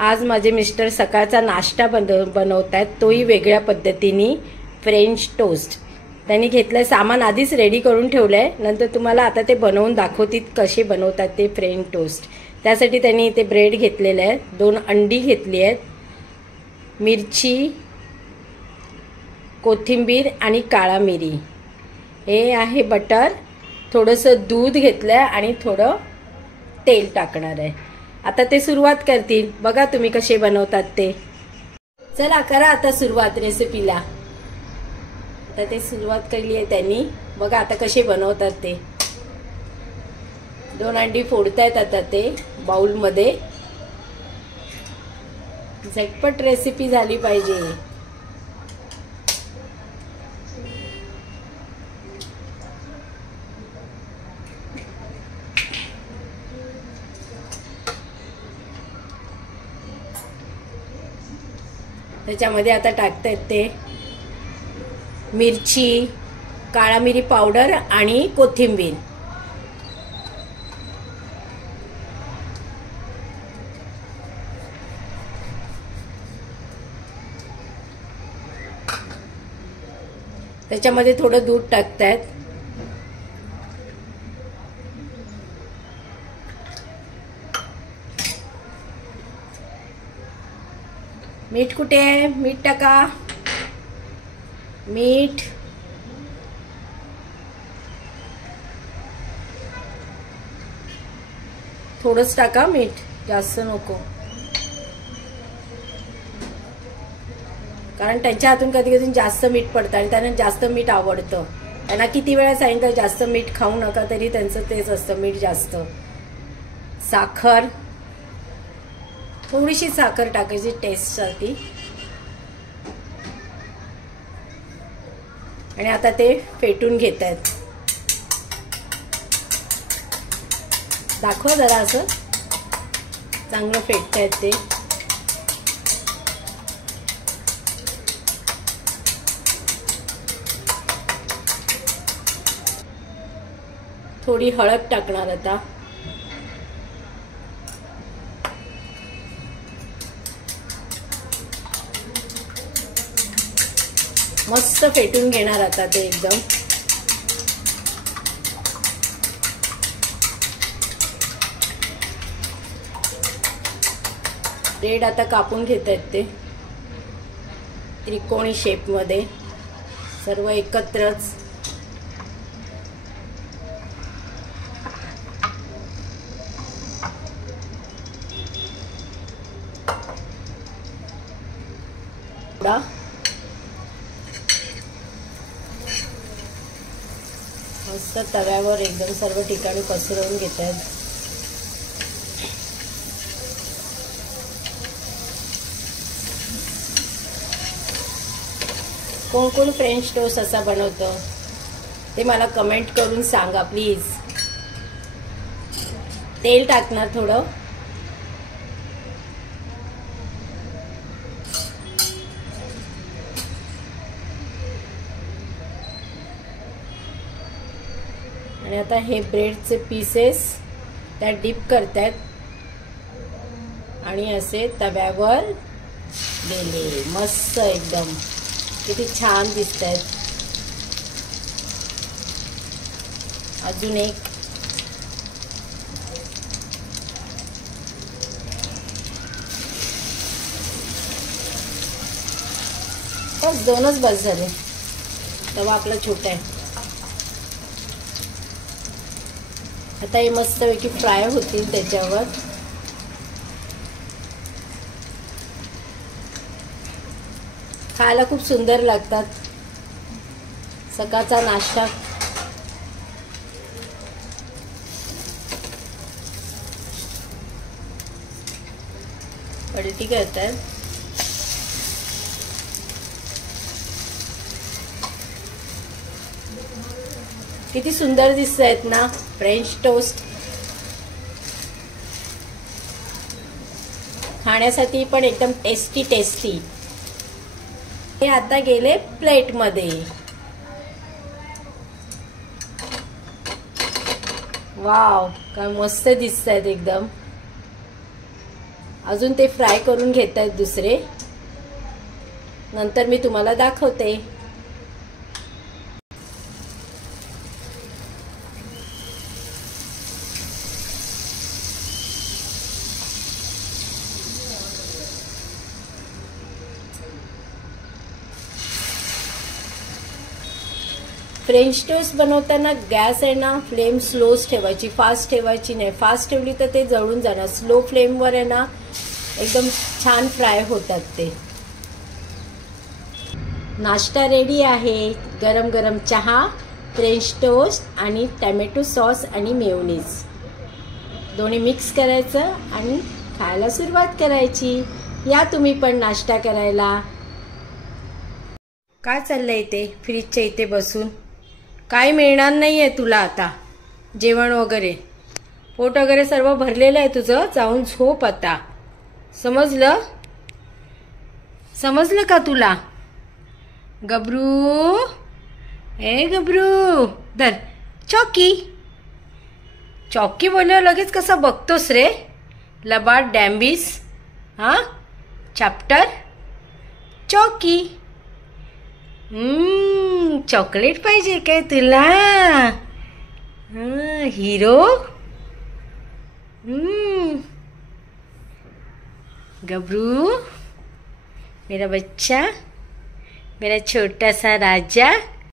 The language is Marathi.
आज माझे मिस्टर सकाळचा नाश्ता बनवतात, तोही वेगळ्या पद्धतीने, फ्रेंच टोस्ट. त्यांनी घेतलंय सामान आधीच रेडी करून ठेवलंय. नंतर तुम्हाला आता ते बनवून दाखवतील कसे बनवतात ते फ्रेंच टोस्ट. त्यासाठी त्यांनी इथे ब्रेड घेतलेले आहे, 2 अंडी घेतली आहेत, मिरची, कोथिंबीर आणि काळा मिरी, हे आहे बटर, थोडंसं दूध घेतलंय आणि थोडं तेल टाकणार आहे. आता ते सुरुवात करतील. बघा तुम्ही कसे बनवतात ते. चला करा आता सुरुवात रेसिपीला. आता ते सुरुवात केली आहे त्यांनी. बघा आता कसे बनवतात ते. 2 अंडी फोडतायत आता ते बाउलमध्ये. झटपट रेसिपी झाली पाहिजे. त्याच्यामध्ये आता टाकतायत ते मिरची, काळा मिरी पावडर आणि कोथिंबीर. त्याच्यामध्ये थोडं दूध टाकतायत. मीठ कुठे आहे? मीठ टाका. मीठ, थोडंच टाका मीठ, जास्त नको, कारण त्यांच्या हातून कधी कधी जास्त मीठ पडतं आणि त्यांना जास्त मीठ आवडतं. त्यांना किती वेळा सांगितलं जास्त मीठ खाऊ नका, तरी त्यांचं तेच असतं, मीठ जास्त. साखर, थोडीशी साखर टाकायची टेस्टसाठी. आणि आता ते फेटून घेत आहेत. दाखवा जरा, असं चांगलं फेटतायत ते. थोडी हळद टाकणार आता. मस्त फेटून घेणार आता ते एकदम. ब्रेड आता कापून घेत आहेत ते त्रिकोणी शेप मध्ये, सर्व एकत्रच. मस्त तव्यावर एकदम सर्व ठिकाणी पसरवून घेत आहेत. कोण कोण फ्रेंच टोस्ट असा बनवतं ते मला कमेंट करून सांगा प्लीज. तेल टाकणार थोडं. आणि आता हे ब्रेडचे पीसेस त्यात डिप करतात आणि असे तव्यावर दिले. मस्त एकदम, किती छान दिसतात. अजून एक. बस 2च बस झाले. तवा आपला छोटा आहे. आता हे मस्तपैकी फ्राय होतील त्याच्यावर. खायला खूप सुंदर लागतात. सकाळचा नाश्ता. पलटी करतात. किती सुंदर दिसत आहेत ना फ्रेंच टोस्ट. खाण्यासाठी पण एकदम टेस्टी टेस्टी. हे आता गेले प्लेट मध्ये. वाव, काय मस्त दिसतायत एकदम. अजून ते फ्राय करून घेत आहेत दुसरे, नंतर मी तुम्हाला दाखवते. फ्रेंच टोस्ट बनवताना गॅस आहे ना फ्लेम स्लोच ठेवायची, फास्ट ठेवायची नाही. फास्ट ठेवली तर ते जळून जाणार. स्लो फ्लेमवर आहे ना एकदम छान फ्राय होतात ते. नाश्ता रेडी आहे. गरम गरम चहा, फ्रेंच टोस्ट आणि टॅमॅटो सॉस आणि मेयोनीज दोन्ही मिक्स करायचं आणि खायला सुरुवात करायची. या तुम्ही पण नाश्ता करायला. काय चाललंय इथे फ्रीजच्या इथे बसून? काय मिळणार नाहीये तुला आता जेवण वगैरे. पोट वगैरे सर्व भरलेलं आहे तुझं. जाऊन झोप आता. समजलं? समजलं का तुला? गबरू, ए गबरू, धर चौकी. चौकी बोलल्यावर लगेच कसं बघतोस रे? लबाड डॅम्बिस. हा, चॅप्टर चौकी. चॉकलेट पाहिजे काय तुला? हिरो. गबरू, मेरा बच्चा, मेरा छोटा सा राजा.